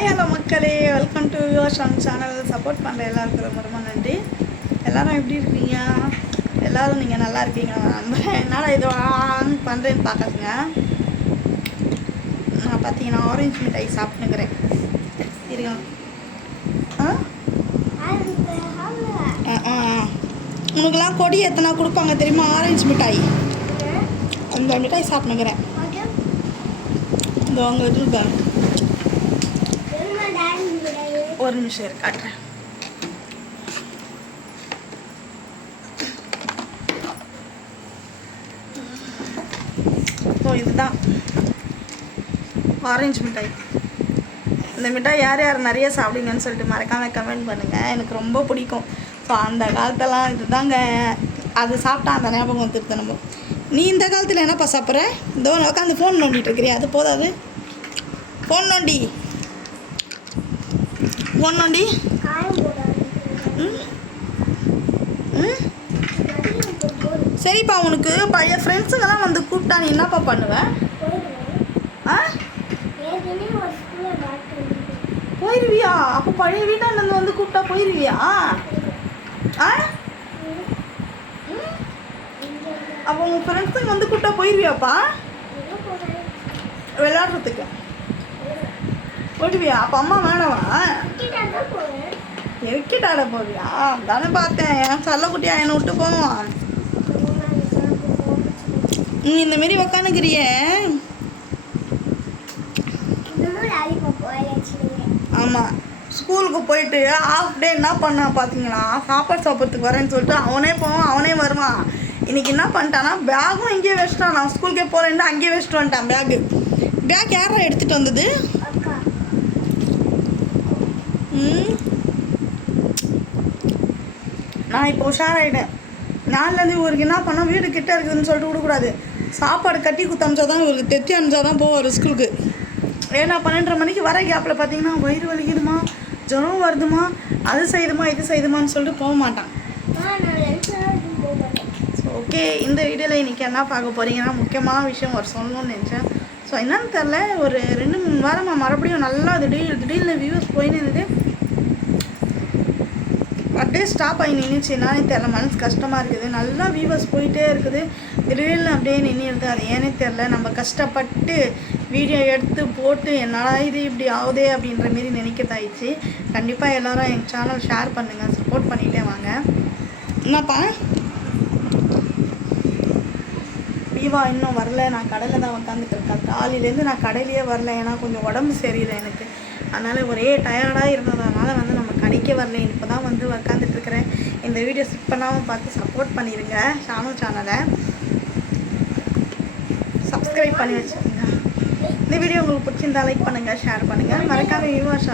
Hi hello மக்களே, welcome to your channel. Support பண்ணுற எல்லாருக்கும் ரொம்ப ரொம்ப நன்றி. எல்லோரும் எப்படி இருக்கீங்க? எல்லோரும் நீங்கள் நல்லா இருக்கீங்க. என்னால் இது ஆன் பண்ணுறேன்னு பார்க்காதுங்க. நான் பார்த்தீங்கன்னா ஆரஞ்சு மிட்டாய் சாப்பிட்டுக்கிறேன். இருங்க. உனக்குலாம் கொடி எத்தனை கொடுப்பாங்க தெரியுமா? ஆரஞ்சு மிட்டாய். அந்த மிட்டாய் சாப்பிட்டுக்கிறேன். இந்த அவங்க இருக்கா ஒரு நிமிஷம் காட்டுறேன். ஸோ இதுதான் ஆரஞ்சு மிட்டாய். இந்த மிட்டாய் யார் யார் நிறைய சாப்பிடுங்கன்னு சொல்லிட்டு மறக்காமல் கமெண்ட் பண்ணுங்கள். எனக்கு ரொம்ப பிடிக்கும். ஸோ அந்த காலத்தெல்லாம் இதுதாங்க, அது சாப்பிட்டா அந்த ஞாபகம் வந்துடுது. நம்ம நீ இந்த காலத்தில் என்னப்பா சாப்பிட்ற? இதோ உட்காந்து ஃபோன் நோண்டிட்டு இருக்கிறியா? அது போதாது, ஃபோன் நோண்டி சரிப்பா. உனக்கு பழைய ஃப்ரெண்ட்ஸுங்கெல்லாம் வந்து கூப்பிட்டா நீ என்னப்பா பண்ணுவேன்? போயிடுவியா? அப்போ பழைய வீட்டாண்டு வந்து கூப்பிட்டா போயிடுவியா? அப்போ உங்கள் ஃப்ரெண்ட்ஸுங்க வந்து கூப்பிட்டா போயிடுவியாப்பா? விளையாடுறதுக்கு போயிடுவியா? அப்போ அம்மா வேணவா? கிரிக்கெட் ஆட போவியா? தானே பார்த்தேன். என் சல்லக்குட்டியா என்னை விட்டு போவான். நீ இந்தமாரி உக்காந்துக்கிறிய. ஆமாம், ஸ்கூலுக்கு போயிட்டு ஹாஃப் டே என்ன பண்ணா பார்த்தீங்களா? சாப்பாடு சாப்பிட்றதுக்கு வரேன்னு சொல்லிட்டு அவனே போவான், அவனே வருவான். இன்றைக்கி என்ன பண்ணிட்டான்னா பேகும் இங்கேயே வச்சிட்டான். நான் ஸ்கூலுக்கே போகிறேன்ட்டு அங்கேயே வச்சுட்டு வந்துட்டான். பேக் யாரா எடுத்துகிட்டு வந்தது? நான் இப்போ உஷாராயிட்டேன். நான்லேருந்து இவருக்கு என்ன பண்ணால் வீடு கிட்டே இருக்குதுன்னு சொல்லிட்டு விடக்கூடாது. சாப்பாடு கட்டி குத்தமிச்சா தான் இவருக்கு தெத்தி அனுப்பிச்சா தான் போவார் ஸ்கூலுக்கு. ஏன்னா 12:30 மணிக்கு வர கேப்பில் பார்த்தீங்கன்னா வயிறு வலிக்குதுமா, ஜுரம் வருதுமா, அது செய்யுதுமா, இது செய்யுதுமான்னு சொல்லிட்டு போக மாட்டான். ஸோ ஓகே, இந்த வீடியோவில் இன்றைக்கி என்ன பார்க்க போகிறீங்கன்னா முக்கியமான விஷயம் ஒரு சொல்லணும்னு நினச்சேன். ஸோ என்னன்னு தெரில, ஒரு 2-3 வாரமாக மறுபடியும் நல்லா திடீர்னு வியூஸ் போயின்னு இருந்தது. அப்படியே ஸ்டாப் ஆகி நின்றுச்சு. என்னன்னே தெரில, மனசு கஷ்டமாக இருக்குது. நல்லா வியூவர்ஸ் போயிட்டே இருக்குது, திடீர்னு அப்படியே நின்றுடுது. அது ஏன்னே தெரில. நம்ம கஷ்டப்பட்டு வீடியோ எடுத்து போட்டு என்னால் இது இப்படி ஆகுதே அப்படின்ற மாரி நினைக்கிறதாயிடுச்சு. கண்டிப்பாக எல்லோரும் எங்கள் சேனல் ஷேர் பண்ணுங்கள், சப்போர்ட் பண்ணிகிட்டே வாங்க. என்னப்பா வீவா இன்னும் வரல. நான் கடையில் தான் உட்காந்துட்டு இருக்கேன். காலையிலேருந்து நான் கடையிலேயே வரல. ஏன்னா கொஞ்சம் உடம்பு சரியில்லை எனக்கு. அதனால் ஒரே டயர்டாக இருந்ததுனால வந்து நம்ம கடைக்கே வரல. இப்போ தான் வந்து உட்காந்துட்ருக்கிறேன். இந்த வீடியோ ஸ்கிப் பண்ணாமல் பார்த்து சப்போர்ட் பண்ணிடுங்க. சேனலை சப்ஸ்கிரைப் பண்ணி வச்சுருங்க. இந்த வீடியோ உங்களுக்கு பிடிச்சிருந்தா லைக் பண்ணுங்கள், ஷேர் பண்ணுங்கள். மறக்காமல் யுவர்